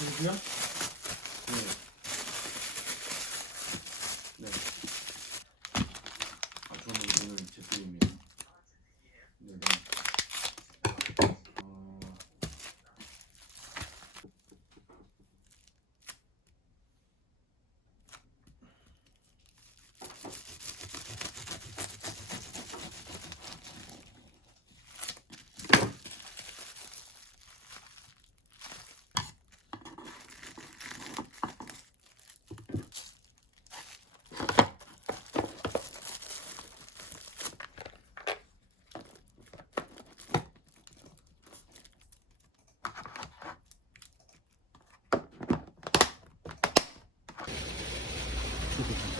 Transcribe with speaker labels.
Speaker 1: 보이시면 네. 네. 아 저는 오늘 제품입니다. 네. 네. 어...
Speaker 2: 저도